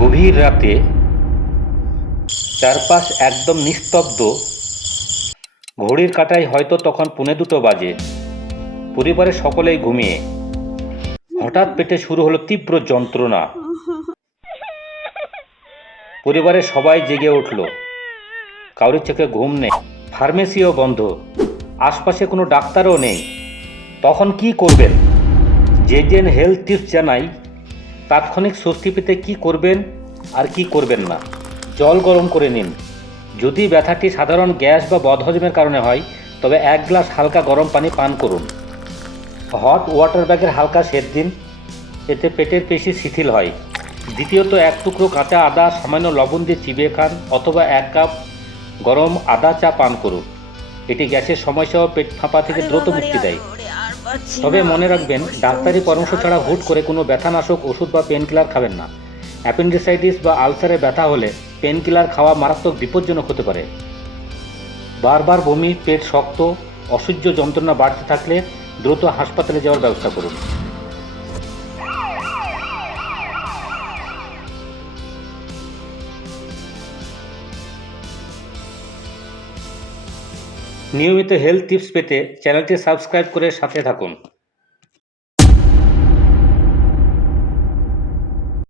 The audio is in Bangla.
গভীর রাতে চারপাশ একদম নিস্তব্ধ। ঘড়ির কাঁটায় হয়তো তখন 1:45 বাজে। পরিবারের সকলেই ঘুমিয়ে। হঠাৎ পেটে শুরু হলো তীব্র যন্ত্রণা। পরিবারের সবাই জেগে উঠল। কারোর চোখে ঘুম নেই, ফার্মেসিও বন্ধ, আশপাশে কোনো ডাক্তারও নেই। তখন কি করবেন? জেজেন হেলথ টিপস জানাই তাৎক্ষণিক স্বস্তি পেতে কি করবেন আর কি করবেন না। জল গরম করে নিন। যদি ব্যথাটি সাধারণ গ্যাস বা বদহজমের কারণে হয় তবে 1 গ্লাস হালকা গরম পানি পান করুন। হট ওয়াটার ব্যাগের হালকা সেঁক দিন, এতে পেটের পেশি শিথিল হয়। দ্বিতীয়ত, 1 টুকরো কাঁচা আদা সামান্য লবণ দিয়ে চিবিয়ে খান অথবা 1 কাপ গরম আদা চা পান করুন। এটি গ্যাসের সমস্যা ও পেট ফাঁপা থেকে দ্রুত মুক্তি দেয়। তবে মনে রাখবেন, ডাক্তারি পরামর্শ ছাড়া হুট করে কোনো ব্যথানাশক ওষুধ বা পেনকিলার খাবেন না। অ্যাপেন্ডিসাইটিস বা আলসারে ব্যথা হলে পেনকিলার খাওয়া মারাত্মক বিপজ্জনক হতে পারে। বারবার বমি, পেট শক্ত, অসহ্য যন্ত্রণা বাড়তে থাকলে দ্রুত হাসপাতালে যাওয়ার ব্যবস্থা করুন। নিয়মিত হেলথ টিপস পেতে চ্যানেলটি সাবস্ক্রাইব করে সাথে থাকুন।